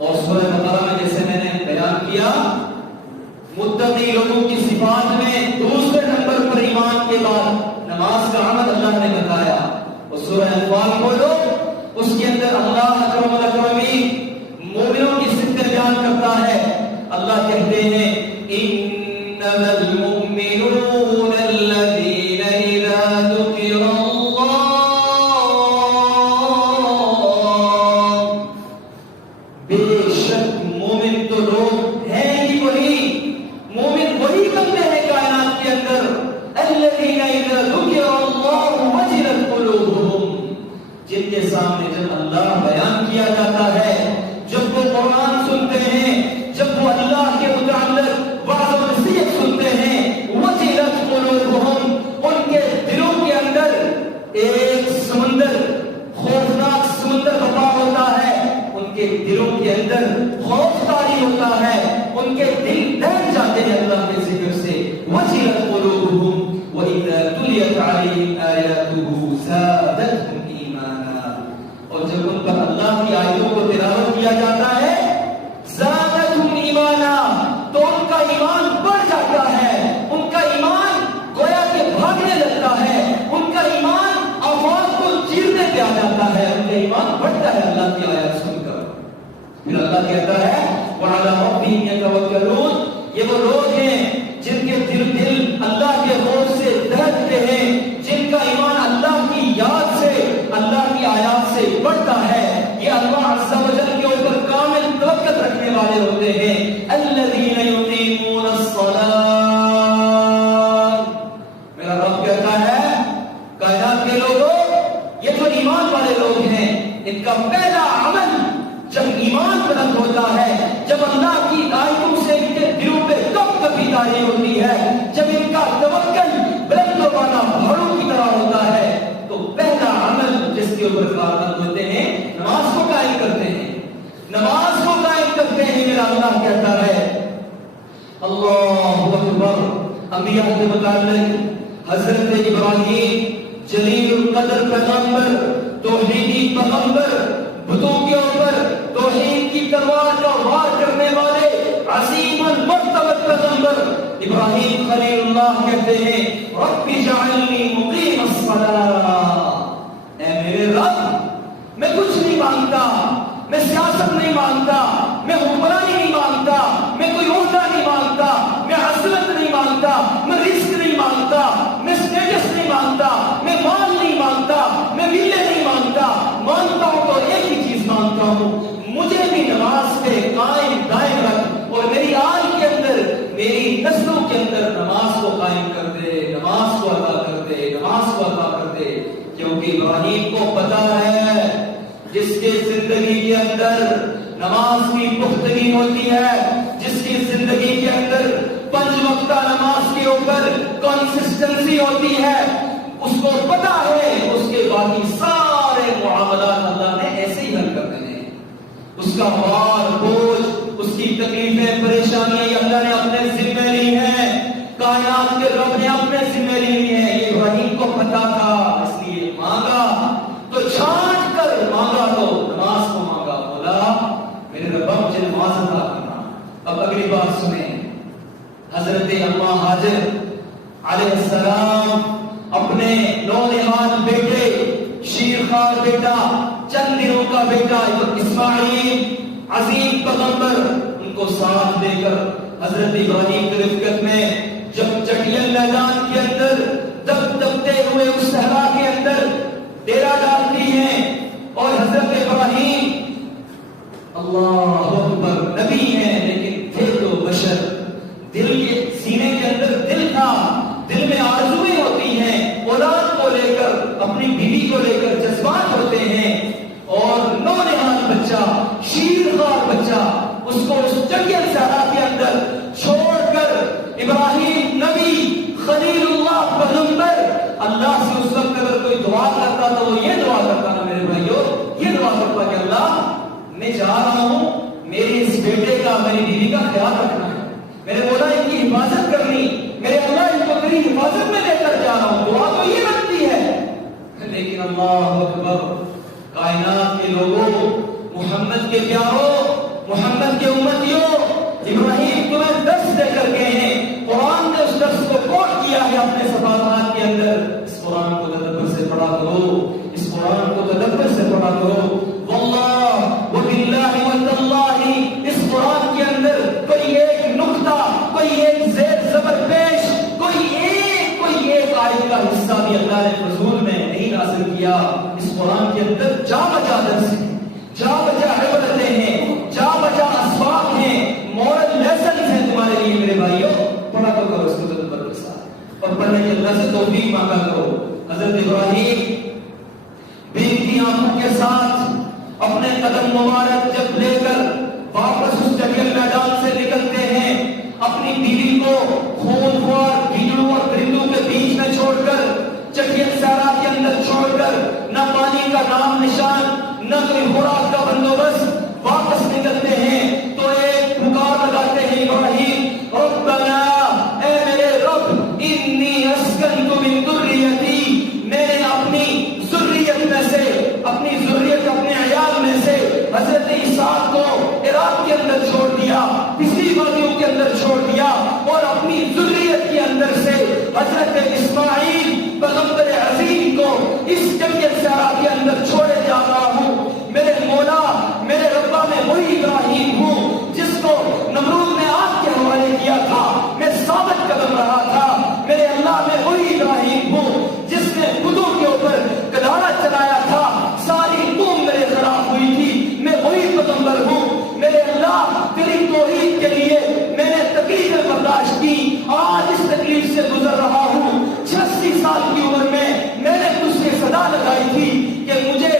اور سورہ بقرہ میں جیسے میں نے بیان کیا متقی لوگوں کی صفات میں دوسرے نمبر پر ایمان کے بعد نماز کا عمل اللہ نے بتایا. اور سورہ انفال کھولو اس کے اندر اللہ اکرم الاکرمین مومنوں کی صفتیں بیان کرتا ہے. اللہ کہتے ہیں انما المؤمنون الذين اذا ذكر الله بے شک مومن تو لوگ ہیں ہی وہی مومن وہی بندے ہیں کائنات کے اندر الذين اذا ذكر الله وجلت قلوبهم جن کے سامنے جب اللہ بیان کیا جاتا ہے جب وہ قرآن سنتے ہیں جب وہ اللہ کے متعلق وعظ و نصیحت سنتے ہیں وجلت قلوبهم ان کے دلوں کے اندر ایک سمندر خوفناک سمندر بپا ہوتا ہے. ان کے دلوں کے اندر خوف طاری ہوتا ہے. ان کے دل ڈر جاتے ہیں اللہ کے ذکر سے. وجلت قلوبهم وإذا تليت عليهم آياته زادتهم ایمانا اور جب ان پر اللہ کی آیتوں کو تلاوت کیا جاتا ہے زادتهم ایمانا تو ان کا ایمان بڑھ جاتا ہے. ان کا ایمان گویا کہ بھاگنے لگتا ہے. ان کا ایمان آواز کو چیرنے پہ آ جاتا ہے. ان کا ایمان بڑھتا ہے اللہ کی آیات سن کر. پھر اللہ کہتا ہے وعلى ربهم يتوکلون یہ وہ لوگ ہیں جن کے دل اللہ کے خوف سے دہتے ہیں جن کا ایمان اللہ کی یاد سے اللہ کی آیات سے بڑھتا ہے. یہ اللہ عز و جل کے اوپر کامل توکل رکھنے والے ہوتے ہیں. الذین یقیمون الصلاۃ میرا رب کہتا ہے کائنات کے لوگوں یہ جو ایمان والے لوگ ہیں ان کا پہلا عمل جب ایمان بلند ہوتا ہے جب اللہ کی آیتوں سے ان کے دلوں پہ کبھی تاری ہوتی ہے جب ان کا توکل بلند والا پہاڑوں کی طرح ہوتا ہے تو پہلا عمل جس کے اوپر کارآمد ہوتے ہیں نماز کو قائم کرتے ہیں. نماز کو قائم کرتے ہیں. میرا اللہ کہتا ہے اللہ اکبر. انبیاء کے متعلق حضرت ابراہیم جلیل القدر پیغمبر توحیدی پیغمبر بتوں کے اوپر توحید کی تلوار کا وار کرنے والے عظیم المرتبہ پیغمبر ابراہیم خلیل اللہ کہتے ہیں رب اجعلنی مقیم الصلاۃ اے میرے رب میں کچھ نہیں مانگتا میں سیاست نہیں مانگتا میں حکمرانی نہیں مانگتا میں کوئی عہدہ نہیں مانگتا میں عظمت نہیں مانگتا میں رزق نہیں مانگتا میں اسٹیٹس نہیں مانگتا میں مال نہیں مانگتا میں ویلے نہیں مانگتا مانگتا ہوں تو ایک ہی چیز مانگتا ہوں مجھے بھی نماز پہ قائم دائم رکھ اور میری آل کے اندر میری نسلوں کے اندر نماز کو قائم کر دے نماز کو ادا کر دے نماز کو ادا کر دے. کیونکہ ابراہیم کو پتا ہے جس کے زندگی کے اندر نماز کی پختگی ہوتی ہے جس کی زندگی کے اندر 5 وقتہ نماز کے اوپر کنسسٹنسی ہوتی ہے اس کو پتا ہے اس کے باقی سارے معاملات اللہ نے ایسے ہی حل کر دینے. اس کا بار بوجھ اس کی تکلیفیں پریشانیاں اللہ نے اپنے ذمہ لی ہیں. کائنات کے رب نے اپنے ذمہ لی ہیں. یہ ابراہیم کو پتا تھا اس لیے مانگا تو چھانٹ کر مانگا تو نماز کو مانگا. بولا میرے رب مجھے نماز ادا کرنا. اب اگلی بات سنیں. حضرت اماں ہاجر علیہ السلام اپنے نونہال بیٹے شیرخوار بیٹا چند دنوں کا بیٹا اسماعیل عظیم پیغمبر ان کو ساتھ دے کر حضرت ابراہیم کی رفقت میں جب چٹیل میدان کے اندر دبتے ہوئے اس صحرا کے اندر ڈیرا ڈالتی ہیں اور حضرت ابراہیم اللہ اکبر نبی ہیں لیکن تھے تو بشر. دل کے سینے کے اندر دل تھا. دل میں آرزویں ہوتی ہیں اولاد کو لے کر اپنی بیوی کو لے کر جذبات ہوتے ہیں اور نونہال بچہ شیرخوار بچہ اس کو اس چٹیل صحرا کے اندر چھوڑ کر ابراہیم نبی خلیل اللہ پیغمبر اللہ سے اس وقت اگر کوئی دعا کرتا تو وہ یہ دعا کرتا نا میرے بھائیو یہ دعا کرتا کہ اللہ میں جا رہا ہوں میرے اس بیٹے کا میری بیوی کا خیال رکھنا ہے. میرے مولا ان کی حفاظت کرنی. میرے اللہ ان کو تیری حفاظت میں لے کر جا رہا ہوں. دعا تو یہ رکھتی ہے. لیکن اللہ اکبر کائنات کے لوگوں محمد کے پیاروں محمد کے امتیوں، ابراہیم تمہیں درس دے کر گئے ہیں، قرآن نے اس درس کو کوٹ کیا ہے اپنے صفحات کے اندر۔ اس قرآن کو تدبر سے پڑھا کرو، اس قرآن کو تدبر سے پڑھا کرو۔ واللہ وباللہ والتاللہ، اس قرآن کے اندر کوئی ایک نقطہ، کوئی ایک زیر زبر پیش، کوئی ایک آیت کا حصہ بھی اللہ نے نزول میں نہیں نازل کیا۔ اس قرآن کے اندر جا بجا درس ہے، جا بجا عبرتیں ہیں، جا بجا اسباب ہیں، مورل لیسنز ہیں تمہارے لیے میرے بھائیوں۔ پڑھا کرو اس کو تدبر کے ساتھ اور پڑھنے کے اللہ سے توفیق مانگا کرو۔ حضرت ابراہیم بیٹی آنکھوں کے ساتھ اپنے قدم مبارک جب لے کر واپس اس جنگل میدان سے نکلتے ہیں، اپنی بیوی کو خونخوار بھیڑوں اور درندوں کے بیچ میں چھوڑ کر، چٹیل صحرا کے اندر چھوڑ کر، نہ پانی کا نام نشان، نہ کوئی خوراک کا بندوبست، واپس نکلتے ہیں تو ایک پکار لگاتے ہیں ابراہیم، ربنا، اے میرے رب، انی اسکنت من ذریتی، میں نے اپنی ذریت میں سے، اپنی ذریت، اپنے عیال میں سے حضرت اسحاق کو عراق کے اندر چھوڑ دیا، پچھلی وادیوں کے اندر چھوڑ دیا، اور اپنی ذریت کے اندر سے حضرت اسماعیل پیغمبر عظیم کو اس جنگل صحرا کے اندر چھوڑے جا رہا ہوں۔ میرے مولا، میرے ربا، میں وہی ابراہیم ہوں جس کو نمرود نے آگ کے حوالے کیا تھا، میں ثابت قدم رہا تھا۔ میرے اللہ، میں وہی ابراہیم ہوں جس نے بتوں کے اوپر کداڑا چلایا تھا، ساری قوم میرے خلاف ہوئی تھی، میں وہی پیغمبر ہوں۔ میرے اللہ، تیری توحید کے لیے میں نے تکلیفیں برداشت کی، آج اس تکلیف سے گزر رہا ہوں۔ 86 سال کی عمر میں نے تجھ سے صدا لگائی تھی کہ مجھے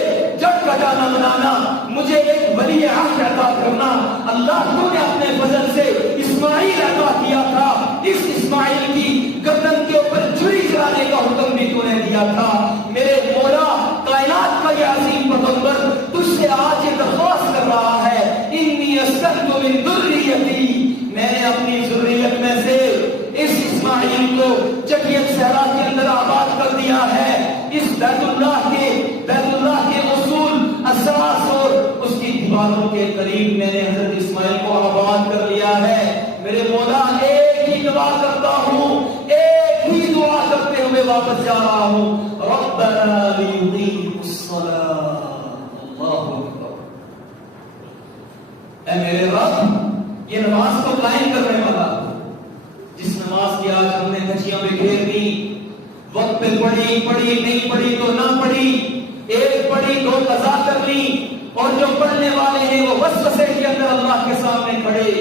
جڑ کٹانا بنانا، مجھے ایک ولی عہد عطا کرنا۔ اللہ، تو نے اپنے فضل سے اسماعیل عطا کیا تھا، اس اسماعیل کی گردن کے اوپر چھری چلانے کا حکم بھی تو نے دیا تھا۔ میرے مولا، کائنات کا یہ عظیم پیغمبر تجھ سے آج یہ درخواست کر رہا ہے، انی اسکنت من ذریتی، میں نے اپنی ذریت میں سے اس اسماعیل کو چٹیل صحرا کے اندر آباد کر دیا ہے، اس بیت اللہ کے اصول، اساس اور اس کی دیواروں کے قریب میں نے حضرت اسماعیل کو آباد کر لیا ہے۔ میرے مولا، ایک ہی دعا کرتا ہوں، ایک ہی دعا کرتے ہوئے واپس جا رہا ہوں، ربنا لیقیموا الصلاۃ، اللہ اکبر، اے میرے رب، یہ نماز کو قائم کرنے والا، جس نماز کی آج ہم نے دھجیاں میں گھیر دی، وقت پہ پڑھی نہیں پڑھی تو نہ پڑھی، ایک پڑھی دو قضا کر لی، اور جو پڑھنے والے ہیں وہ وسوسے کے اندر اللہ کے سامنے کھڑے